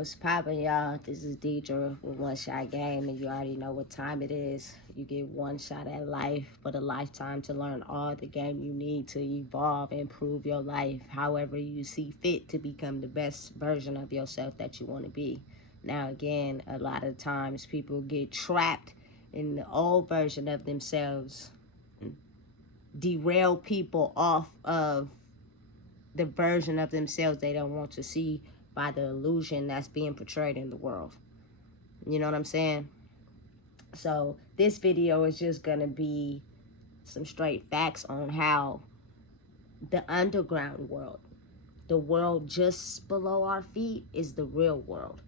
What's poppin', y'all? This is Deidre with One Shot Game, and you already know what time it is. You get one shot at life, but a lifetime to learn all the game you need to evolve and improve your life however you see fit to become the best version of yourself that you want to be. Now, again, a lot of times people get trapped in the old version of themselves, derail people off of the version of themselves they don't want to see by the illusion that's being portrayed in the world. You know what I'm saying? So this video is just gonna be some straight facts on how the underground world, the world just below our feet, is the real world.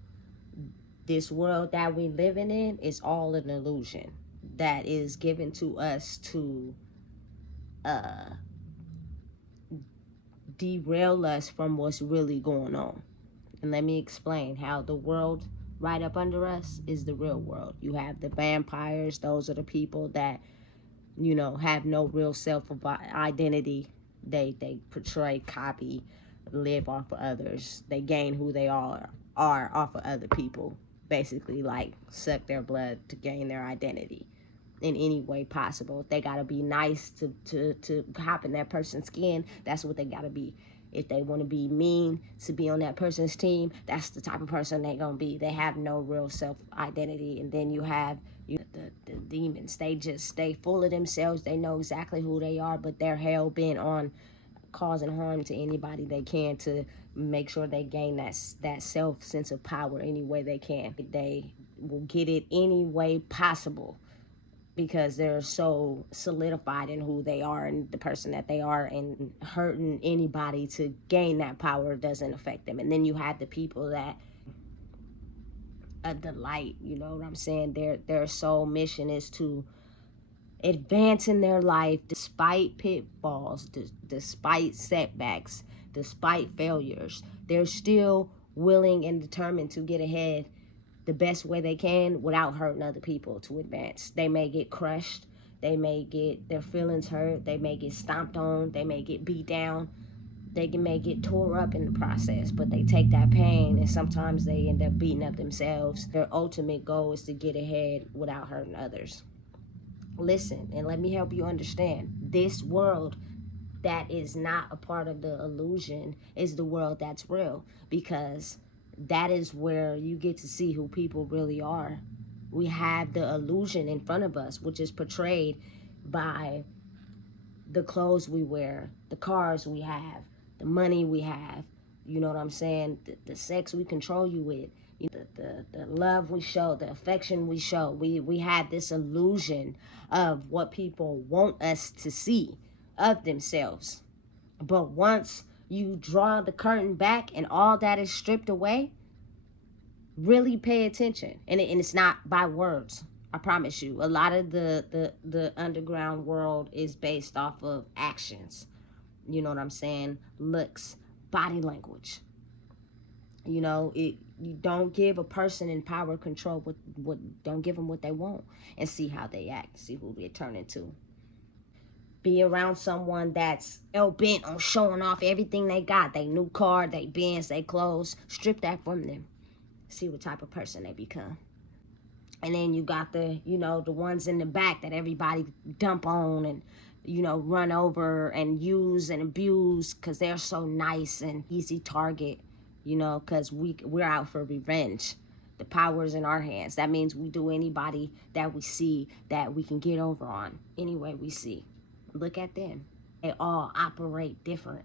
This world that we living in is all an illusion that is given to us to derail us from what's really going on. And let me explain how the world right up under us is the real world. You have the vampires. Those are the people that, you know, have no real self-identity. They portray, copy, live off of others. They gain who they are off of other people. Basically, like, suck their blood to gain their identity in any way possible. If they gotta be nice to hop in that person's skin, that's what they gotta be. If they want to be mean to be on that person's team, that's the type of person they're gonna be. They have no real self-identity. And then you have the demons. They full of themselves. They know exactly who they are, but they're hell-bent on causing harm to anybody they can to make sure they gain that self sense of power any way they can. They will get it any way possible, because they're so solidified in who they are and the person that they are, and hurting anybody to gain that power doesn't affect them. And then you have the people that the light, you know what I'm saying? Their sole mission is to advance in their life despite pitfalls, despite setbacks, despite failures. They're still willing and determined to get ahead the best way they can without hurting other people to advance. They may get crushed, they may get their feelings hurt, they may get stomped on, they may get beat down, they may get tore up in the process, but they take that pain and sometimes they end up beating up themselves. Their ultimate goal is to get ahead without hurting others. Listen, and let me help you understand. This world that is not a part of the illusion is the world that's real, because that is where you get to see who people really are. We have the illusion in front of us, which is portrayed by the clothes we wear, the cars we have, the money we have, you know what I'm saying, the sex we control you with, the love we show, the affection we show. We have this illusion of what people want us to see of themselves. But once you draw the curtain back and all that is stripped away, really pay attention. And it's not by words, I promise you. A lot of the underground world is based off of actions. You know what I'm saying? Looks, body language. You know, you don't give a person in power control don't give them what they want, and see how they act, see who they turn into. Be around someone that's hell-bent on showing off everything they got, they new car, they Benz, they clothes. Strip that from them. See what type of person they become. And then you got the ones in the back that everybody dump on and, run over and use and abuse because they're so nice and easy target, because we're out for revenge. The power's in our hands. That means we do anybody that we see that we can get over on any way we see. Look at them. They all operate different.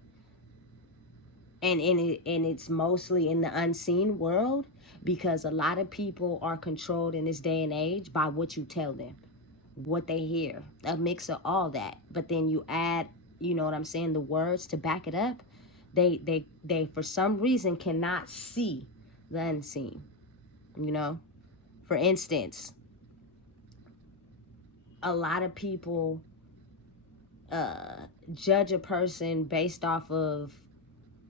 And it's mostly in the unseen world, because a lot of people are controlled in this day and age by what you tell them, what they hear, a mix of all that. But then you add, the words to back it up. They for some reason cannot see the unseen. For instance, a lot of people judge a person based off of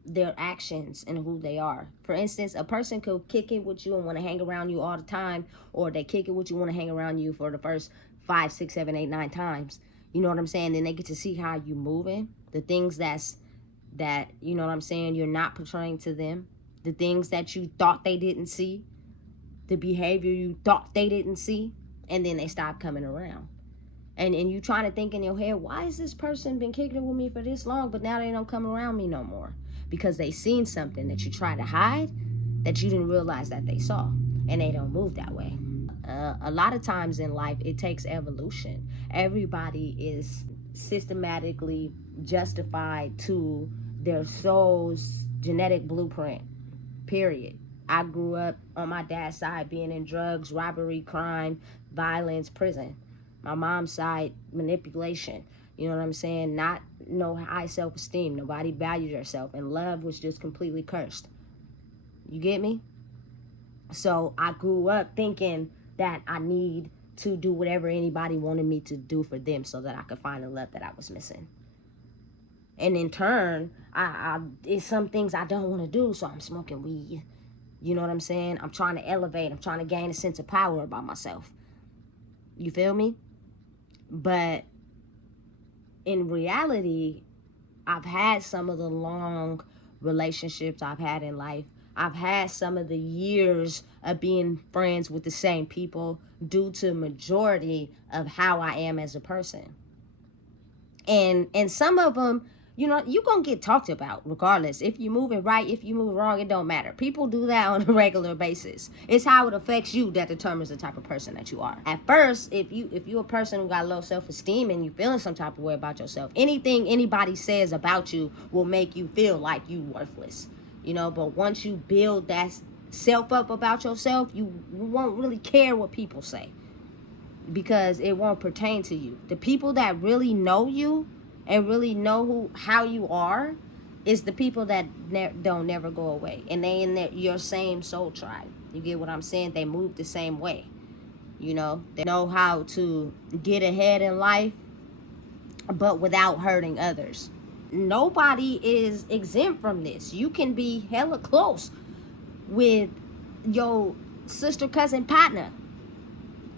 their actions and who they are. For instance, a person could kick it with you and want to hang around you all the time, or they kick it with you, want to hang around you for the first 5, 6, 7, 8, 9 times. You know what I'm saying? Then they get to see how you moving, the things that you're not portraying to them, the things that you thought they didn't see, the behavior you thought they didn't see, and then they stop coming around. And you trying to think in your head, why has this person been kicking it with me for this long, but now they don't come around me no more? Because they seen something that you try to hide that you didn't realize that they saw, and they don't move that way. A lot of times in life, it takes evolution. Everybody is systematically justified to their soul's genetic blueprint, period. I grew up on my dad's side being in drugs, robbery, crime, violence, prison. My mom's side, manipulation. You know what I'm saying? Not no high self-esteem. Nobody valued herself, and love was just completely cursed. You get me? So I grew up thinking that I need to do whatever anybody wanted me to do for them so that I could find the love that I was missing. And in turn, it's some things I don't want to do, so I'm smoking weed. You know what I'm saying? I'm trying to elevate. I'm trying to gain a sense of power about myself. You feel me? But in reality, I've had some of the long relationships I've had in life. I've had some of the years of being friends with the same people due to majority of how I am as a person. And some of them, you know, you're going to get talked about regardless. If you move it right, if you move wrong, it don't matter. People do that on a regular basis. It's how it affects you that determines the type of person that you are. At first, if you're a person who got low self-esteem and you feeling some type of way about yourself, anything anybody says about you will make you feel like you worthless. You know, but once you build that self up about yourself, you won't really care what people say, because it won't pertain to you. The people that really know you and really know how you are is the people that don't never go away, and they in your same soul tribe. You get what I'm saying? They move the same way. You know, they know how to get ahead in life, but without hurting others. Nobody is exempt from this. You can be hella close with your sister cousin partner,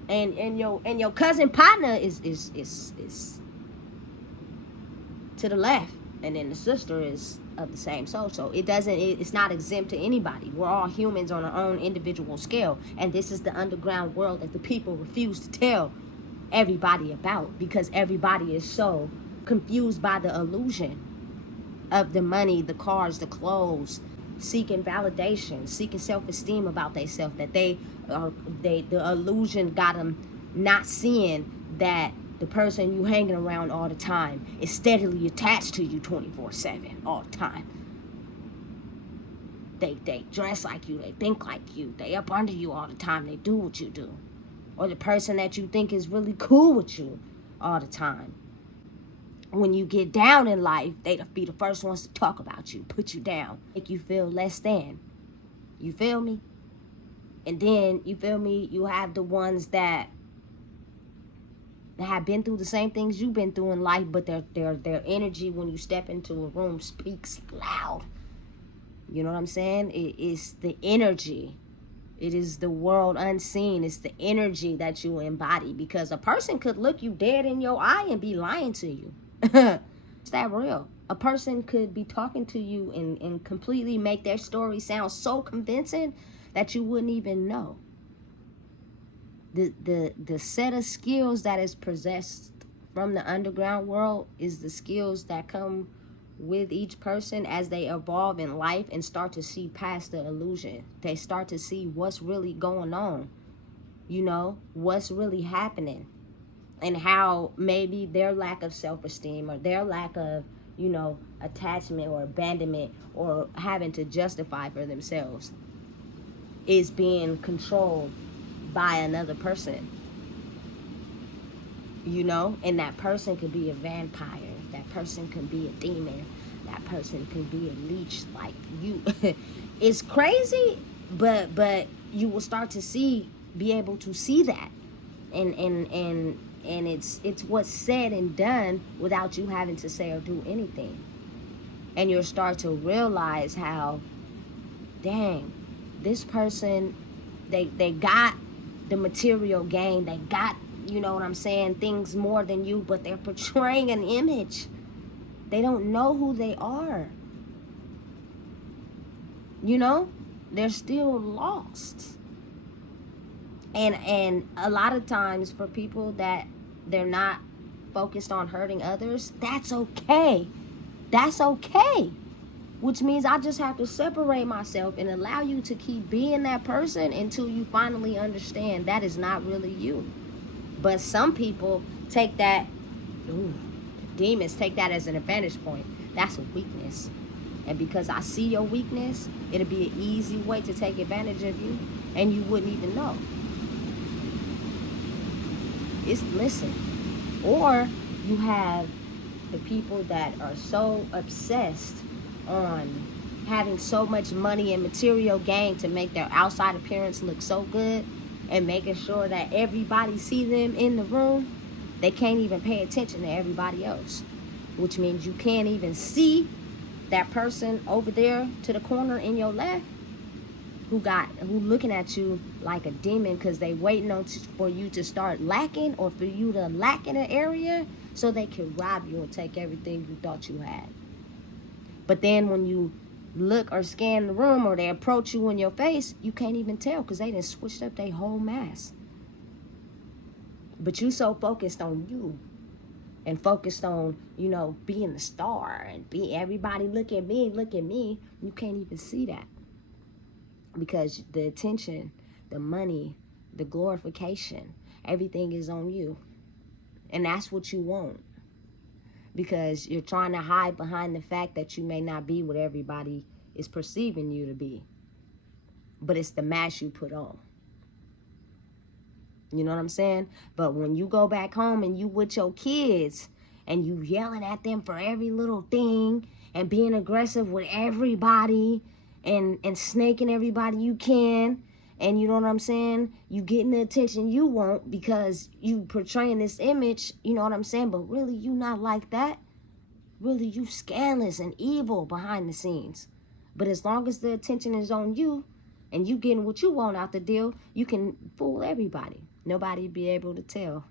and your cousin partner is to the left, and then the sister is of the same soul. So it's not exempt to anybody. We're all humans on our own individual scale, and this is the underground world that the people refuse to tell everybody about, because everybody is so confused by the illusion of the money, the cars, the clothes, seeking validation, seeking self-esteem about themselves, that the illusion got them not seeing that the person you hanging around all the time is steadily attached to you 24/7 all the time. They dress like you, they think like you, they up under you all the time, they do what you do. Or the person that you think is really cool with you all the time, when you get down in life, they'll be the first ones to talk about you, put you down, make you feel less than. You feel me? And then, you feel me, you have the ones that have been through the same things you've been through in life, but their energy when you step into a room speaks loud. You know what I'm saying? It is the energy. It is the world unseen. It's the energy that you embody, because a person could look you dead in your eye and be lying to you. It's that real. A person could be talking to you and completely make their story sound so convincing that you wouldn't even know. The set of skills that is possessed from the underground world is the skills that come with each person as they evolve in life and start to see past the illusion. They start to see what's really going on, you know, what's really happening, and how maybe their lack of self-esteem or their lack of, you know, attachment or abandonment or having to justify for themselves is being controlled by another person, you know. And that person could be a vampire, that person could be a demon, that person could be a leech like you. It's crazy, but you will start to be able to see that, and it's what's said and done without you having to say or do anything. And you'll start to realize how, dang, this person, they got the material gain, they got, you know what I'm saying, things more than you, but they're portraying an image. They don't know who they are, you know. they're still lost. And a lot of times for people that they're not focused on hurting others, that's okay. That's okay. Which means I just have to separate myself and allow you to keep being that person until you finally understand that is not really you. But some people take that, ooh, demons take that as an advantage point. That's a weakness. And because I see your weakness, it'll be an easy way to take advantage of you, and you wouldn't even know. Listen. Or you have the people that are so obsessed on having so much money and material gain to make their outside appearance look so good, and making sure that everybody see them in the room, they can't even pay attention to everybody else. Which means you can't even see that person over there to the corner in your left who looking at you like a demon because they waiting for you to start lacking, or for you to lack in an area so they can rob you and take everything you thought you had. But then when you look or scan the room, or they approach you in your face, you can't even tell because they done switched up their whole mask. But you so focused on you, and focused on, being the star and be everybody look at me, you can't even see that. Because the attention, the money, the glorification, everything is on you. And that's what you want. Because you're trying to hide behind the fact that you may not be what everybody is perceiving you to be. But it's the mask you put on. You know what I'm saying? But when you go back home and you with your kids and you yelling at them for every little thing and being aggressive with everybody and snaking everybody you can, and you know what I'm saying? You getting the attention you want because you portraying this image, you know what I'm saying? But really you not like that. Really you scandalous and evil behind the scenes. But as long as the attention is on you and you getting what you want out the deal, you can fool everybody. Nobody be able to tell.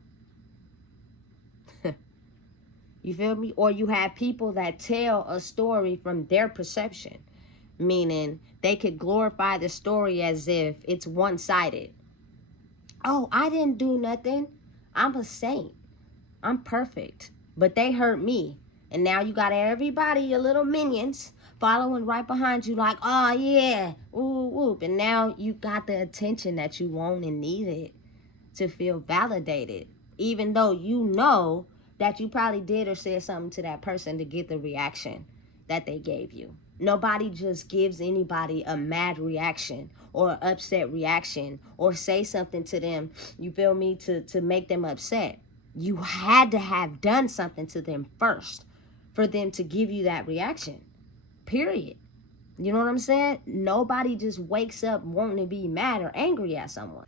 You feel me? Or you have people that tell a story from their perception, meaning they could glorify the story as if it's one-sided. Oh, I didn't do nothing. I'm a saint. I'm perfect. But they hurt me. And now you got everybody, your little minions, following right behind you like, oh yeah, ooh, whoop. And now you got the attention that you want and needed to feel validated, even though you know that you probably did or said something to that person to get the reaction that they gave you. Nobody just gives anybody a mad reaction or an upset reaction or say something to them, you feel me, to make them upset. You had to have done something to them first for them to give you that reaction, period. You know what I'm saying? Nobody just wakes up wanting to be mad or angry at someone.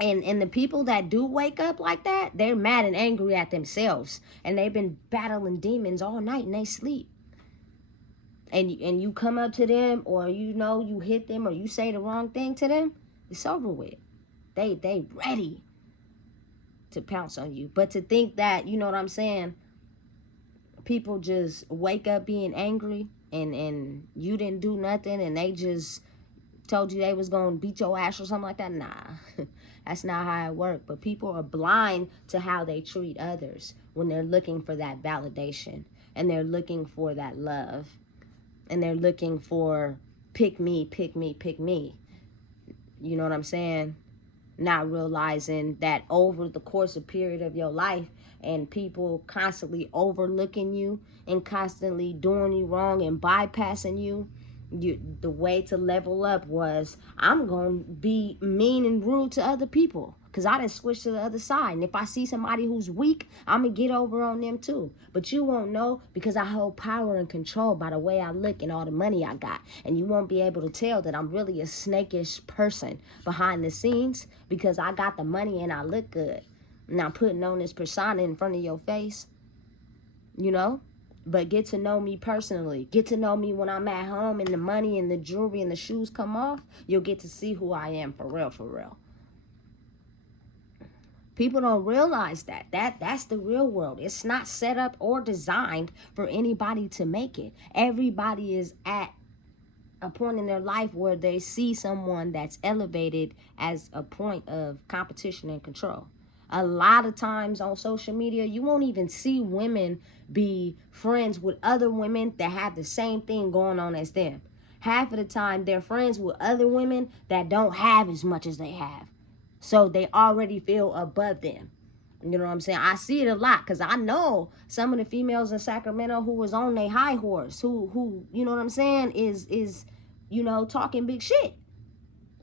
And the people that do wake up like that, they're mad and angry at themselves. And they've been battling demons all night and they sleep. And you come up to them, or you hit them, or you say the wrong thing to them, it's over with. They ready to pounce on you. But to think that, you know what I'm saying, people just wake up being angry and you didn't do nothing and they just told you they was gonna beat your ass or something like that, nah. That's not how it works. But people are blind to how they treat others when they're looking for that validation, and they're looking for that love, and they're looking for pick me, pick me, pick me. You know what I'm saying? Not realizing that over the course of period of your life, and people constantly overlooking you and constantly doing you wrong and bypassing you, the way to level up was, I'm going to be mean and rude to other people because I done switched to the other side. And if I see somebody who's weak, I'm going to get over on them too. But you won't know because I hold power and control by the way I look and all the money I got. And you won't be able to tell that I'm really a snakish person behind the scenes because I got the money and I look good. And I'm putting on this persona in front of your face, But get to know me personally. Get to know me when I'm at home and the money and the jewelry and the shoes come off. You'll get to see who I am for real, for real. People don't realize that. That's the real world. It's not set up or designed for anybody to make it. Everybody is at a point in their life where they see someone that's elevated as a point of competition and control. A lot of times on social media, you won't even see women be friends with other women that have the same thing going on as them. Half of the time, they're friends with other women that don't have as much as they have. So they already feel above them. You know what I'm saying? I see it a lot because I know some of the females in Sacramento who was on their high horse, who you know what I'm saying, is talking big shit.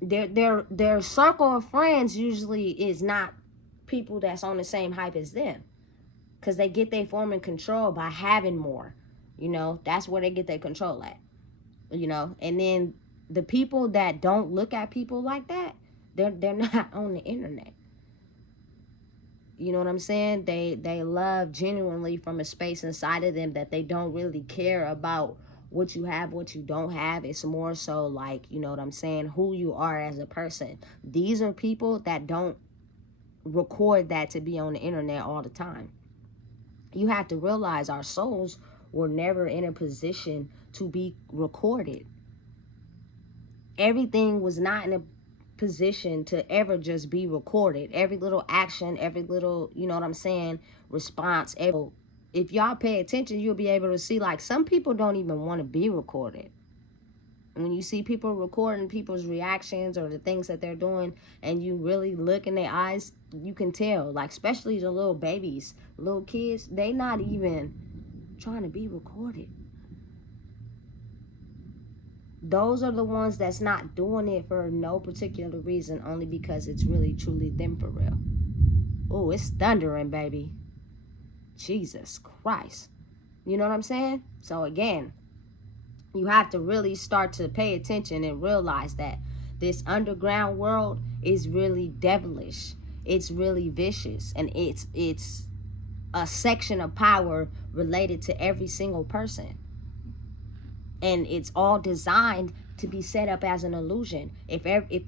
Their circle of friends usually is not people that's on the same hype as them, because they get their form and control by having more. That's where they get their control at. And then the people that don't look at people like that, they're not on the internet. You know what I'm saying? They love genuinely from a space inside of them that they don't really care about what you have, what you don't have. It's more so like, you know what I'm saying, who you are as a person. These are people that don't record that to be on the internet all the time. You have to realize our souls were never in a position to be recorded. Everything was not in a position to ever just be recorded. Every little action, every little, you know what I'm saying, response. If y'all pay attention, you'll be able to see, like, some people don't even want to be recorded. When you see people recording people's reactions or the things that they're doing, and you really look in their eyes, you can tell, like, especially the little babies, little kids, they not even trying to be recorded. Those are the ones that's not doing it for no particular reason, only because it's really truly them for real. Oh, it's thundering, baby. Jesus Christ. You know what I'm saying? So again, you have to really start to pay attention and realize that this underground world is really devilish. It's really vicious, and it's a section of power related to every single person. And it's all designed to be set up as an illusion. If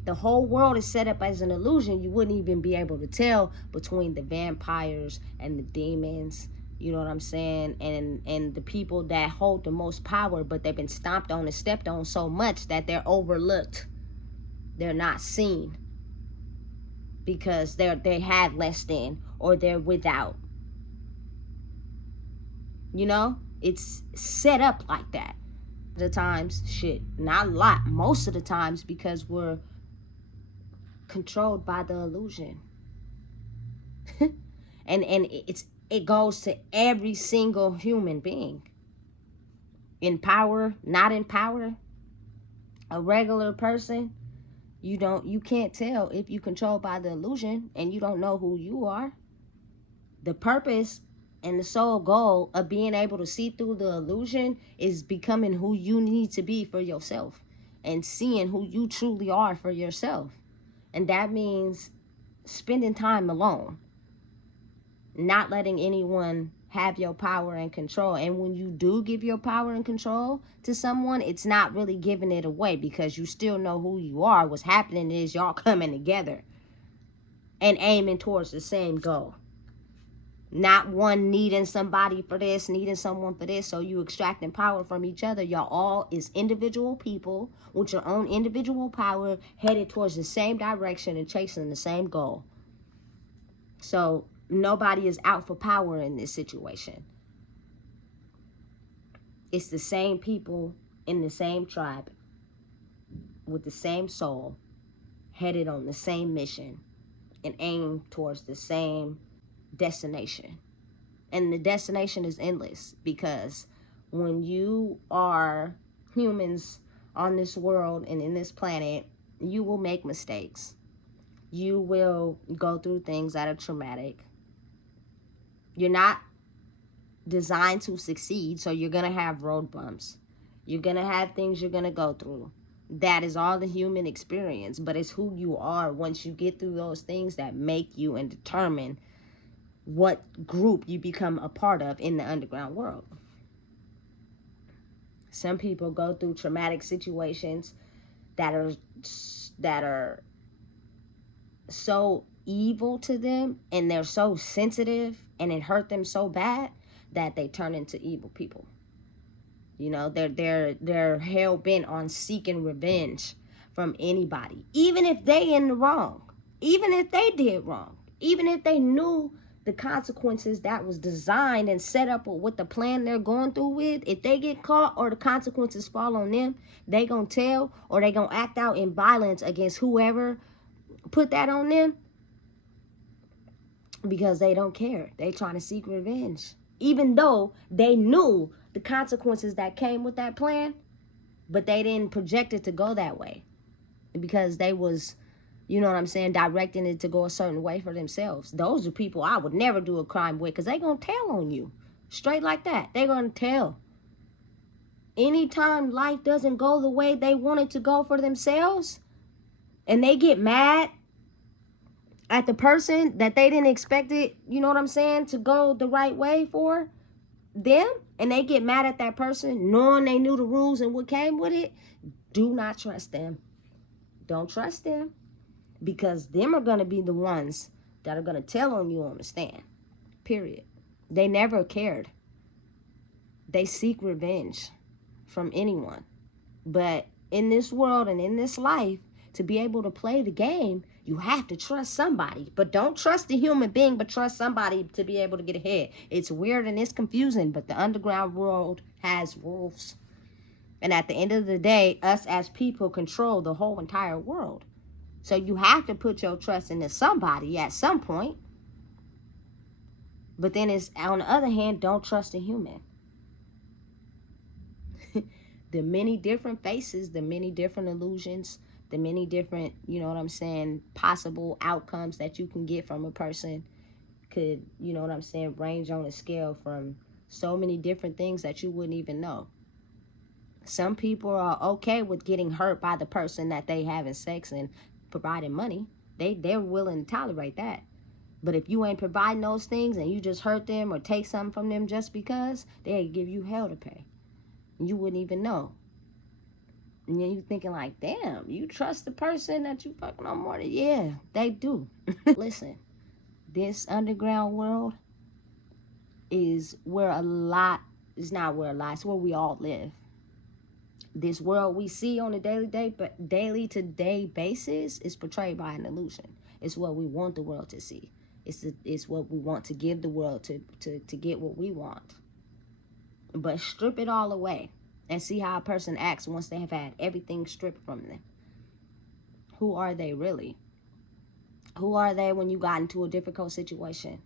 the whole world is set up as an illusion, you wouldn't even be able to tell between the vampires and the demons, you know what I'm saying, and the people that hold the most power, but they've been stomped on and stepped on so much that they're overlooked. They're not seen because they have less than, or they're without. It's set up like that. The times, shit, not a lot, most of the times, because we're controlled by the illusion. and it goes to every single human being, in power, not in power. A regular person, you can't tell if you controlled by the illusion and you don't know who you are. The purpose and the sole goal of being able to see through the illusion is becoming who you need to be for yourself, and seeing who you truly are for yourself. And that means spending time alone, not letting anyone have your power and control. And when you do give your power and control to someone, it's not really giving it away, because you still know who you are. What's happening is y'all coming together and aiming towards the same goal. Not one needing somebody for this, needing someone for this, so you extracting power from each other. Y'all all is individual people with your own individual power, headed towards the same direction and chasing the same goal. So nobody is out for power in this situation. It's the same people in the same tribe with the same soul, headed on the same mission and aim towards the same destination. And the destination is endless, because when you are humans on this world and in this planet, you will make mistakes. You will go through things that are traumatic. You're not designed to succeed, so you're going to have road bumps. You're going to have things you're going to go through. That is all the human experience, but it's who you are once you get through those things that make you and determine what group you become a part of in the underground world. Some people go through traumatic situations that are so evil to them, and they're so sensitive, and it hurt them so bad that they turn into evil people. You know, they're hell bent on seeking revenge from anybody, even if they in the wrong, even if they did wrong, even if they knew the consequences that was designed and set up with the plan they're going through with. If they get caught or the consequences fall on them, they gonna tell, or they gonna act out in violence against whoever put that on them, because they don't care. They trying to seek revenge, even though they knew the consequences that came with that plan, but they didn't project it to go that way because they was, you know what I'm saying, directing it to go a certain way for themselves. Those are people I would never do a crime with, because they gonna tell on you straight like that. They gonna tell. Anytime life doesn't go the way they want it to go for themselves, and they get mad at the person that they didn't expect it, you know what I'm saying, to go the right way for them, and they get mad at that person knowing they knew the rules and what came with it, do not trust them. Don't trust them, because them are going to be the ones that are going to tell on you on the stand, period. They never cared. They seek revenge from anyone. But in this world and in this life, to be able to play the game, you have to trust somebody. But don't trust the human being, but trust somebody to be able to get ahead. It's weird and it's confusing, but the underground world has rules. And at the end of the day, us as people control the whole entire world. So you have to put your trust into somebody at some point. But then it's, on the other hand, don't trust a human. The many different faces, the many different illusions, the many different, you know what I'm saying, possible outcomes that you can get from a person could, you know what I'm saying, range on a scale from so many different things that you wouldn't even know. Some people are okay with getting hurt by the person that they having sex and providing money. They're willing to tolerate that. But if you ain't providing those things and you just hurt them or take something from them just because, they'll give you hell to pay. You wouldn't even know. And then you thinking like, damn, you trust the person that you fucking on more than, yeah, they do. Listen, this underground world is where a lot, it's not where a lot, it's where we all live. This world we see on a daily to day basis is portrayed by an illusion. It's what we want the world to see. It's what we want to give the world to get what we want. But strip it all away and see how a person acts once they have had everything stripped from them. Who are they really? Who are they when you got into a difficult situation?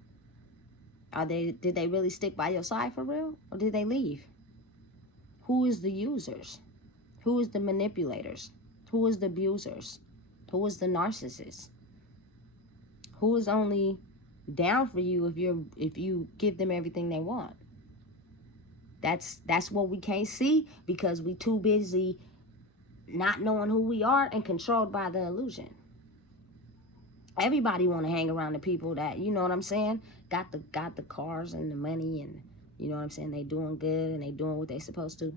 Did they really stick by your side for real? Or did they leave? Who is the users? Who is the manipulators? Who is the abusers? Who is the narcissists? Who is only down for you if you give them everything they want? That's what we can't see, because we too busy not knowing who we are and controlled by the illusion. Everybody want to hang around the people that, you know what I'm saying, got the cars and the money, and you know what I'm saying, they doing good and they doing what they supposed to.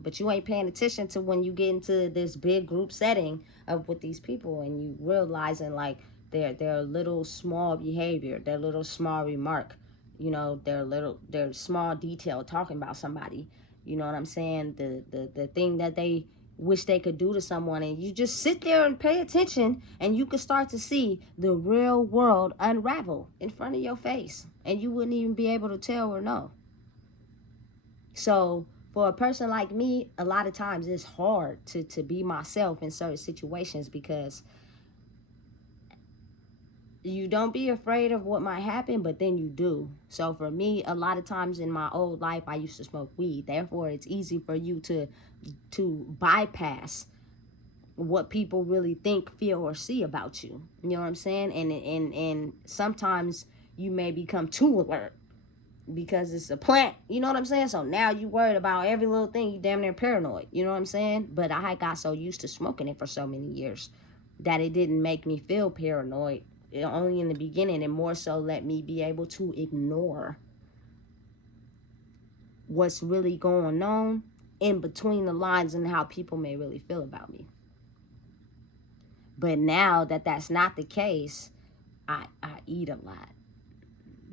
But you ain't paying attention to when you get into this big group setting of with these people, and you realizing like their little small behavior, their little small remark, you know, their small detail talking about somebody, you know what I'm saying, the thing that they wish they could do to someone, and you just sit there and pay attention, and you can start to see the real world unravel in front of your face, and you wouldn't even be able to tell or know. So for a person like me, a lot of times it's hard to be myself in certain situations, because you don't be afraid of what might happen, but then you do. So for me, a lot of times in my old life, I used to smoke weed. Therefore, it's easy for you to bypass what people really think, feel, or see about you. You know what I'm saying? And sometimes you may become too alert, because it's a plant, you know what I'm saying? So now you worried about every little thing, you damn near paranoid, you know what I'm saying? But I got so used to smoking it for so many years that it didn't make me feel paranoid. It only in the beginning, and more so let me be able to ignore what's really going on in between the lines and how people may really feel about me. But now that that's not the case, I eat a lot.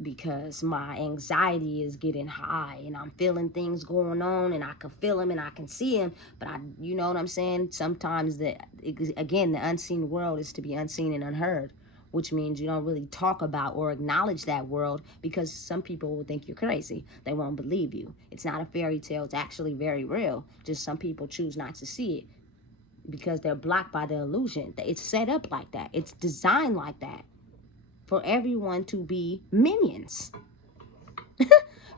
because my anxiety is getting high and I'm feeling things going on and I can feel them and I can see them. But you know what I'm saying? Sometimes again, the unseen world is to be unseen and unheard, which means you don't really talk about or acknowledge that world because some people will think you're crazy. They won't believe you. It's not a fairy tale. It's actually very real. Just some people choose not to see it because they're blocked by the illusion. It's set up like that. It's designed like that for everyone to be minions.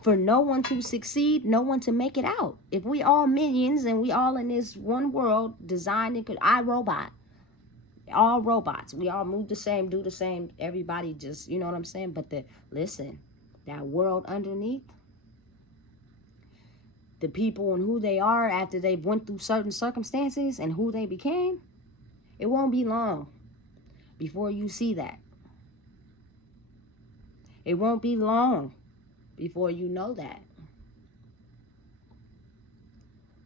For no one to succeed, no one to make it out. If we all minions and we all in this one world designed and iRobot, all robots, we all move the same, do the same, everybody just, you know what I'm saying? But listen, that world underneath, the people and who they are after they've went through certain circumstances and who they became, it won't be long before you see that. It won't be long before you know that.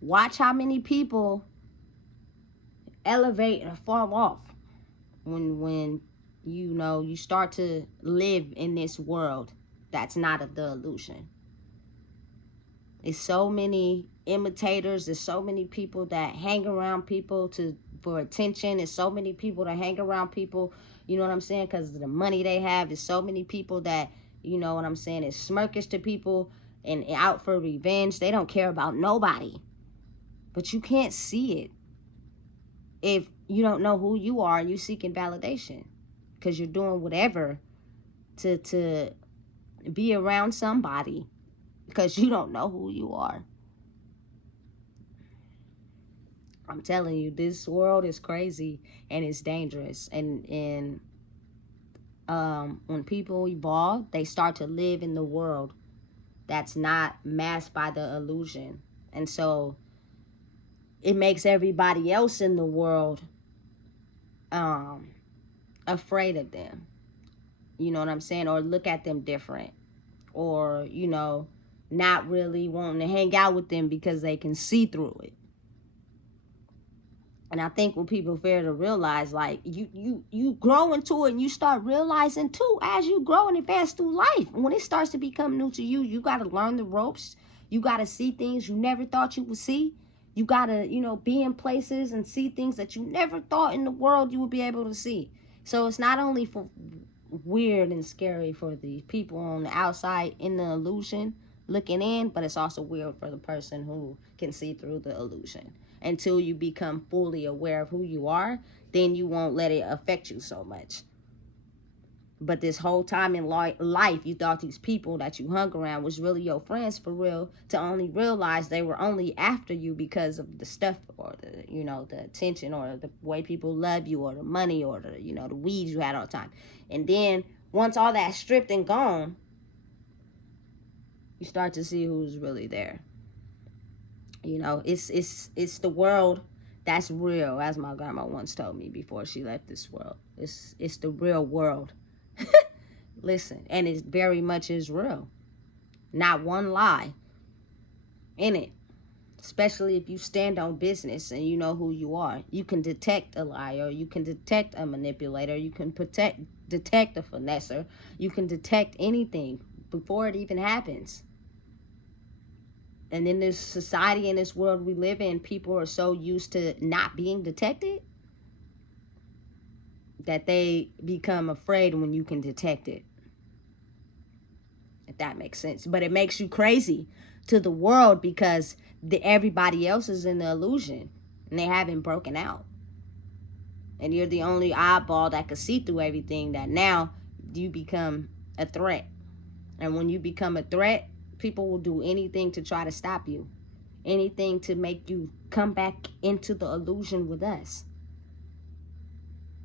Watch how many people elevate and fall off when you know you start to live in this world that's not of the illusion. There's so many imitators. There's so many people that hang around people for attention. There's so many people that hang around people, you know what I'm saying, because of the money they have. There's so many people that, you know what I'm saying, is smirkish to people and out for revenge. They don't care about nobody. But you can't see it if you don't know who you are and you're seeking validation, because you're doing whatever to be around somebody because you don't know who you are. I'm telling you, this world is crazy and it's dangerous. And when people evolve, they start to live in the world that's not masked by the illusion. And so it makes everybody else in the world afraid of them. You know what I'm saying? Or look at them different. Or, you know, not really wanting to hang out with them because they can see through it. And I think what people fail to realize, like, you grow into it and you start realizing, too, as you grow and advance through life. When it starts to become new to you, you got to learn the ropes. You got to see things you never thought you would see. You got to, you know, be in places and see things that you never thought in the world you would be able to see. So it's not only for weird and scary for the people on the outside in the illusion looking in, but it's also weird for the person who can see through the illusion. Until you become fully aware of who you are, then you won't let it affect you so much. But this whole time in life, you thought these people that you hung around was really your friends for real, to only realize they were only after you because of the stuff or the, you know, the attention or the way people love you or the money or the, you know, the weed you had all the time. And then once all that's stripped and gone, you start to see who's really there. You know, it's the world that's real, as my grandma once told me before she left this world. It's the real world. Listen, and it very much is real. Not one lie in it. Especially if you stand on business and you know who you are. You can detect a liar. You can detect a manipulator. You can detect a finesser. You can detect anything before it even happens. And in this society, in this world we live in, people are so used to not being detected that they become afraid when you can detect it. If that makes sense. But it makes you crazy to the world because everybody else is in the illusion and they haven't broken out. And you're the only eyeball that can see through everything, that now you become a threat. And when you become a threat, people will do anything to try to stop you. Anything to make you come back into the illusion with us.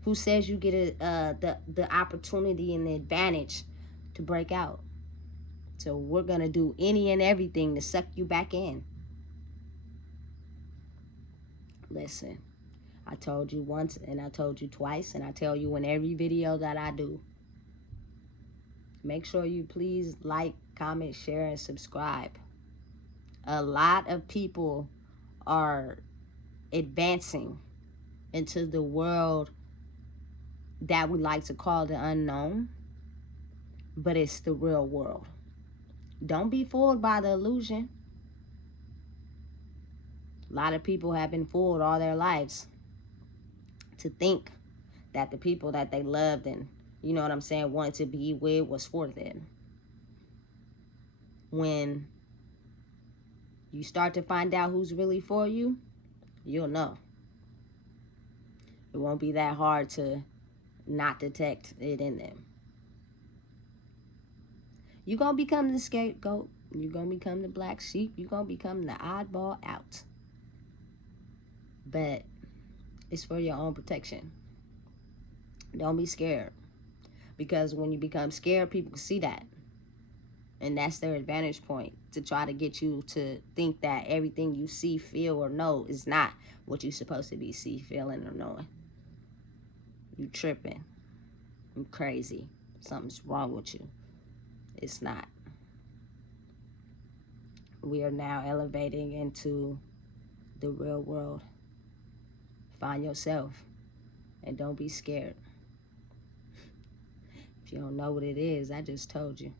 Who says you get the opportunity and the advantage to break out? So we're going to do any and everything to suck you back in. Listen, I told you once and I told you twice and I tell you in every video that I do. Make sure you please like, comment, share, and subscribe. A lot of people are advancing into the world that we like to call the unknown. but it's the real world. Don't be fooled by the illusion. A lot of people have been fooled all their lives to think that the people that they loved and, you know what I'm saying, wanted to be with was for them. When you start to find out who's really for you, you'll know. It won't be that hard to not detect it in them. You're going to become the scapegoat. You're going to become the black sheep. You're going to become the oddball out. But it's for your own protection. Don't be scared. Because when you become scared, people can see that. And that's their advantage point, to try to get you to think that everything you see, feel, or know is not what you're supposed to be see, feeling, or knowing. You tripping. You crazy. Something's wrong with you. It's not. We are now elevating into the real world. Find yourself and don't be scared. If you don't know what it is, I just told you.